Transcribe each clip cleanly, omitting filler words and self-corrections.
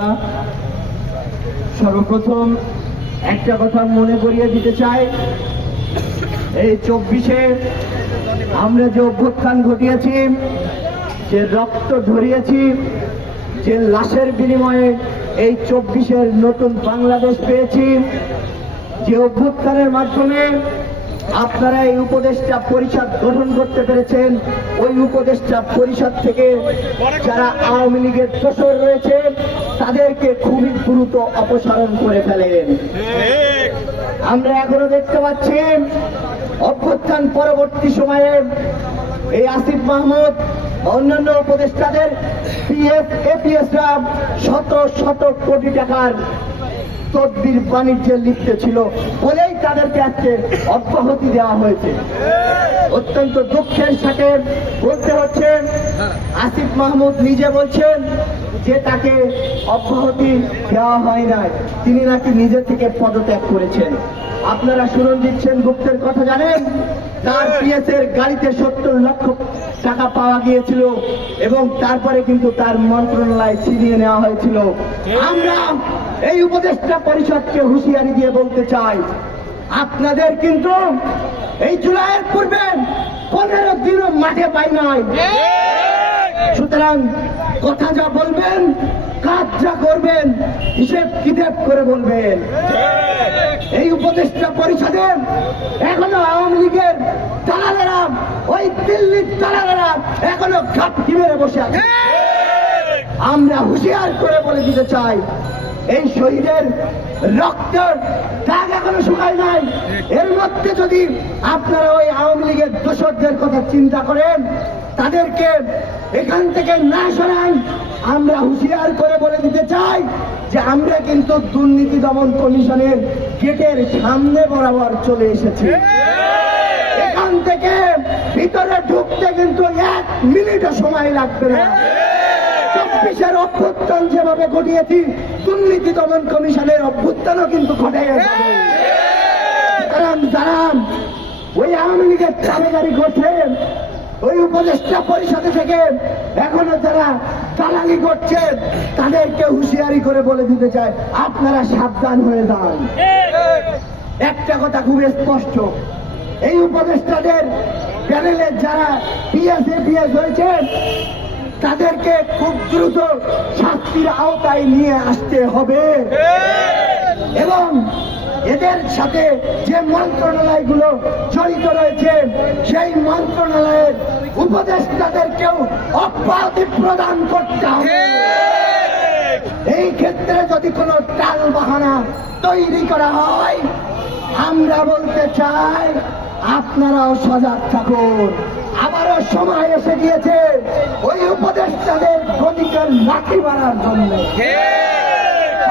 উপদেষ্টা, সর্বপ্রথম একটা কথা মনে করিয়ে দিতে চাই, এই 24-এ আমরা যে অভ্যুত্থান ঘটিয়েছি, যে রক্ত ঝরিয়েছি, যে লাশের বিনিময়ে এই 24-এর নতুন বাংলাদেশ পেয়েছি, যে অভ্যুত্থানের মাধ্যমে আপনারা এই উপদেষ্টা পরিষদ গঠন করতে পেরেছেন, ওই উপদেষ্টা পরিষদ থেকে যারা আওয়ামী লীগের দোসর রয়েছে তাদেরকে খুবই দ্রুত অপসারণ করে ফেলেন। আমরা এখনো দেখতে পাচ্ছি অভ্যুত্থান পরবর্তী সময়ে এই আসিফ মাহমুদ অন্যান্য উপদেষ্টাদের পিএস এপিএসরা শত শত কোটি টাকার তদবির বাণিজ্যে লিপ্ত ছিল বলেই তাদেরকে আজকে অব্যাহতি দেওয়া হয়েছে। অত্যন্ত দুঃখের সাথে বলতে হচ্ছে, আসিফ মাহমুদ নিজে বলছেন যে তাকে অব্যাহতি দেওয়া হয় নাই, তিনি নাকি নিজে থেকে পদত্যাগ করেছেন। আপনারা সুরঞ্জিত সেনগুপ্তের কথা জানেন, তার পিএস এর গাড়িতে 70 লক্ষ টাকা পাওয়া গিয়েছিল এবং তারপরে কিন্তু তার মন্ত্রণালয় ছিনিয়ে নেওয়া হয়েছিল। আমরা এই উপদেষ্টা পরিষদকে হুঁশিয়ারি দিয়ে বলতে চাই, আপনাদের কিন্তু এই জুলাইয়ের পূর্বে 15 দিনও মাঠে পাই নাই। সুতরাং কথা যা বলবেন, কাজ যা করবেন, হিসেব কিতাব করে বলবেন। এই উপদেষ্টা পরিষদে এখনো আওয়ামী লীগের দালালেরা, ওই দিল্লির দালালেরা এখনো ঘাপটি মেরে বসে আছে। আমরা হুঁশিয়ার করে বলে দিতে চাই, এই শহীদের রক্তের দাগ এখনো শুকায় নাই। এর মধ্যে যদি আপনারা ওই আওয়ামী লীগের দোসরদের কথা চিন্তা করেন, তাদেরকে এখান থেকে না সরান, আমরা হুঁশিয়ার করে বলে দিতে চাই যে আমরা কিন্তু দুর্নীতি দমন কমিশনের গেটের সামনে বরাবর চলে এসেছি। এখান থেকে ভিতরে ঢুকতে কিন্তু 1 মিনিটও সময় লাগবে না। 24-এর অভ্যুত্থান যেভাবে ঘটিয়েছি, দুর্নীতি দমন কমিশনের অভ্যুত্থানও কিন্তু ঘটে যাবে। কারণ যারা ওই আওয়ামী লীগের দাবিদারি করছে, ওই উপদেষ্টা পরিষদ থেকে এখনো যারা দালালি করছে, তাদেরকে হুঁশিয়ারি করে বলে দিতে চায়, আপনারা সাবধান হয়ে যান। একটা কথা খুব স্পষ্ট, এই উপদেষ্টাদের প্যানেলের যারা পিএস হয়েছে তাদেরকে খুব দ্রুত শাস্তির আওতায় নিয়ে আসতে হবে এবং এদের সাথে যে মন্ত্রণালয়গুলো জড়িত রয়েছে সেই মন্ত্রণালয়ের উপদেষ্টাদেরকেও অব্যাহতি প্রদান করতে হবে। এই ক্ষেত্রে যদি কোনো টাল বাহানা তৈরি করা হয়, আমরা বলতে চাই আপনারাও সজাগ থাকুন। আবারও সময় এসে গিয়েছে ওই উপদেষ্টাদের গদিকে লাঠি মারার জন্য।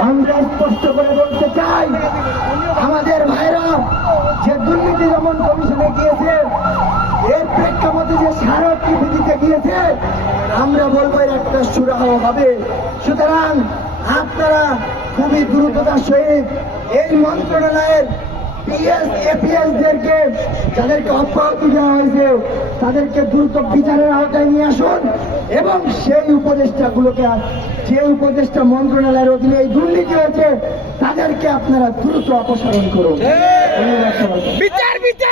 আমরা স্পষ্ট করে বলতে চাই, আমাদের ভাইরা যে দুর্নীতি দমন কমিশনে গিয়েছে, এর প্রেক্ষাপটে যে স্মারকলিপি দিতে গিয়েছে, আমরা বলবো একটা সুরাহ হবে। সুতরাং আপনারা খুবই দ্রুততার সহিত এই মন্ত্রণালয়ের এপিএসদেরকে যাদেরকে অব্যাহতি দেওয়া হয়েছে তাদেরকে দ্রুত বিচারের আওতায় নিয়ে আসুন এবং সেই উপদেষ্টাগুলোকে, যে উপদেষ্টা মন্ত্রণালয়ের অধীনে এই দুর্নীতি হয়েছে, তাদেরকে আপনারা দ্রুত অপসারণ করুন।